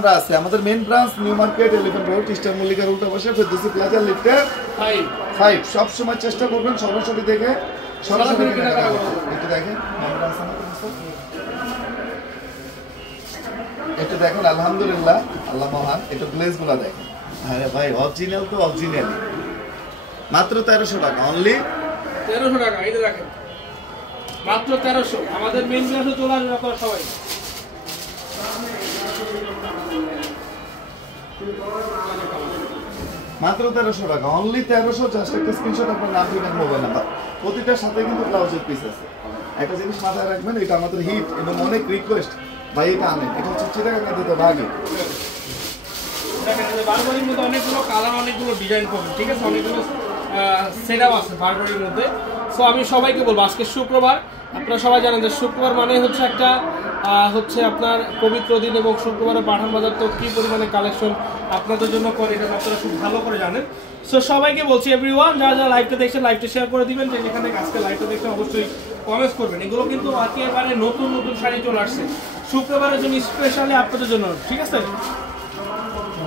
আমরা আছে আমাদের main branch New Market Elephant Road Eastern মল্লিকার উল্টা পাশে ফেরদৌসি প্লাজা লিফটের 5 সব সময় চেষ্টা করবেন সরাসরি দেখে সরাসরি কেনাকাটা করতে। একটু দেখেন মেইন ব্রাঞ্চ আমাদের একটু দেখেন আলহামদুলিল্লাহ আল্লাহ মহান। একটু গ্লেজগুলো দেখেন, আরে ভাই অরিজিনাল তো অরিজিনালি মাত্র 1300 টাকা, অনলি 1300 টাকা। এই যে দেখেন মাত্র 1300। আমাদের মেইন ব্রাঞ্চে চলে আসবেন আপনারা সবাই। মাত্র 1300 টাকা, অনলি 1300। জাস্ট একটা স্ক্রিনশট আপনার নাম দিবেন, মোবাইল নাম্বার, প্রতিটার সাথে কিন্তু ব্লাউজের পিস আছে। একটা জিনিস মাথায় রাখবেন, এটা আমাদের হিট এবং অনেক রিকোয়েস্ট, ভাই এটা আনেন। এটা হচ্ছে চিটাগাং দিতে ভাগে দেখেন এই যে বারবারির মধ্যে অনেকগুলো কালার, অনেকগুলো ডিজাইন পাবেন, ঠিক আছে, অনেকগুলো সেটআপ আছে বারবারির মধ্যে। সো আমি সবাইকে বলবো আজকে শুক্রবার, আপনারা সবাই জানেন যে শুক্রবার মানে হচ্ছে একটা হচ্ছে আপনার পবিত্র দিন, এবং শুক্রবারে পাঠান বাজার তো কী পরিমাণে কালেকশন আপনাদের জন্য করে, এটা আপনারা খুব ভালো করে জানেন। সো সবাইকে বলছি এভরিওয়ান, যারা যারা লাইভটা দেখছেন লাইভটা শেয়ার করে দিবেন, যে যেখানে আজকে লাইভটা দেখছেন অবশ্যই কমেন্ট করবেন। এগুলো কিন্তু একেবারে নতুন নতুন শাড়ি চলে আসছে শুক্রবারের জন্য, স্পেশালি আপনাদের জন্য, ঠিক আছে।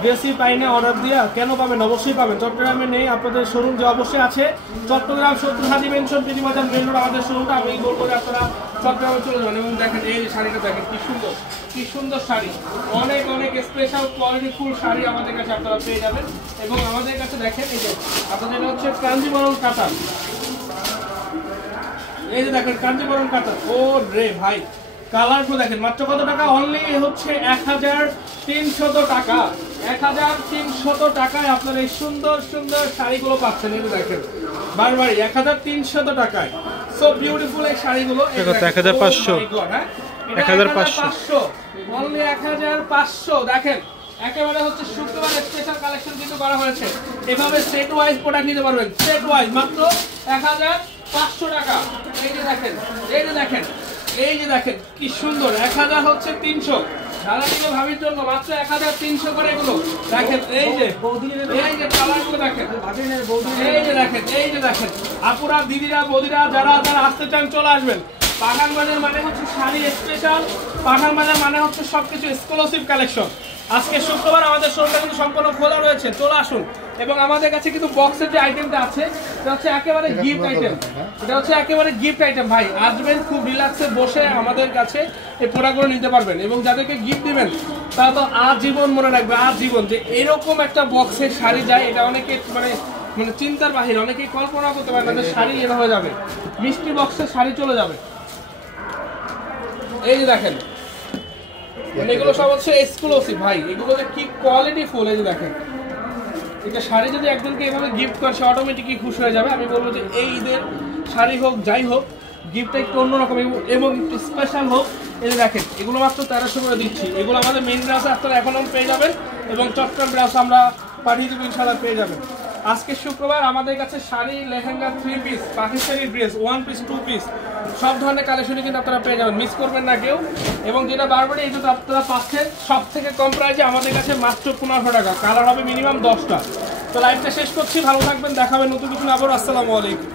বেশি পাই না অর্ডার দিয়া কেন পাবেন? অবশ্যই পাবেন। চট্টগ্রামে নেই, আপনাদের শোরুম যে অবশ্যই আছে চট্টগ্রাম সত্তর হাজি মেনশন প্রীতিবাজার মেন রোড আমাদের শোরুমটা। আমি গোল করে আপনারা চট্টগ্রামে চলে যাবেন। এবং দেখেন এই শাড়িটা দেখেন কি সুন্দর, কি সুন্দর শাড়ি, অনেক অনেক স্পেশাল কোয়ালিটি ফুল শাড়ি আমাদের কাছে আপনারা পেয়ে যাবেন। এবং আমাদের কাছে দেখেন এই যে আপনাদের হচ্ছে কাঞ্জিবরম কাতান, এই যে দেখেন কাঞ্জিবরম কাতান। ও রে ভাই, কালারগুলো দেখেন মাত্র কত টাকা, অনলি হচ্ছে 1300 টাকা। 1300 টাকায় আপনার এই সুন্দর সুন্দর শাড়িগুলো পাচ্ছেন। এই দেখেন বারবারই 1300 টাকায়, সো বিউটিফুল এই শাড়িগুলো। 1500, হ্যাঁ 1500, অনলি 1500। দেখেন একেবারে হচ্ছে শুক্রবার স্পেশাল কালেকশন কিন্তু করা হয়েছে। এভাবে সেট ওয়াইজ প্রোডাক্ট নিতে পারবেন, সেট ওয়াইজ মাত্র 1500 টাকা। এই যে দেখেন, এই যে দেখেন, এই যে দেখেন কি সুন্দর, 1300। যারা নিবে ভাবির জন্য মাত্র 1300 করে এগুলো দেখেন। এই যে এই যে কালারগুলো দেখেন, এই যে দেখেন, এই যে দেখেন আপুরা দিদিরা বৌদিরা যারা যারা আসতে চান চলে আসবেন। পাঠান বাজার মানে হচ্ছে শাড়ি স্পেশাল, পাঠান বাজার মানে হচ্ছে সবকিছু এক্সক্লুসিভ কালেকশন। আজকে শুক্রবার আমাদের শোরুমটা কিন্তু সম্পূর্ণ খোলা রয়েছে, চলে আসুন। এবং আমাদের কাছে কিন্তু বক্সের যে আইটেমটা আছে এটা হচ্ছে একেবারে গিফট আইটেম, এটা হচ্ছে একেবারে গিফট আইটেম। ভাই আসবেন খুব রিল্যাক্সে বসে আমাদের কাছে এই প্রোডাক্টগুলো নিতে পারবেন। এবং যাদেরকে গিফট দিবেন তারা তো আজীবন মনে রাখবে, আজীবন যে এরকম একটা বক্সের শাড়ি যায়, এটা অনেকে মানে মানে চিন্তার বাহিরে, অনেকেই কল্পনা করতে পারে না যে শাড়ি এর হয়ে যাবে, মিষ্টি বক্সের শাড়ি চলে যাবে। এই যে দেখেন এগুলো সব হচ্ছে এক্সক্লুসিভ ভাই, এগুলো যে কি কোয়ালিটি ফুল। এই যে দেখেন এটা শাড়ি যদি একজনকে এভাবে গিফট করে সে অটোমেটিকই খুশি হয়ে যাবে। আমি বলবো যে এই ঈদের শাড়ি হোক যাই হোক, গিফটটা একটু অন্যরকম এবং একটু স্পেশাল হোক। এই যে দেখেন এগুলো মাত্র 1300 করে দিচ্ছি। এগুলো আমাদের মেইন ব্রাঞ্চে আপনারা এখনও পেয়ে যাবেন, এবং চট্টগ্রাম ব্রাঞ্চে আমরা পাঠিয়ে দেবো ইনশাআল্লাহ, পেয়ে যাবেন। আজকে শুক্রবার আমাদের কাছে sari, lehenga, 3 piece, Pakistani dress, 1 piece, 2 piece সব ধরনের কালেকশনই কিন্তু আপনারা পেয়ে যাবেন, মিস করবেন না কেউ। এবং যেটা বারবারই এই জন্য আপনারা পাচ্ছেন সব থেকে কম প্রাইসে আমাদের কাছে মাত্র 1500 টাকা। কালার হবে মিনিমাম 10টা। তো লাইভটা শেষ করছি, ভালো থাকবেন, দেখাবেন নতুন কিছু আবার। আসসালামু আলাইকুম।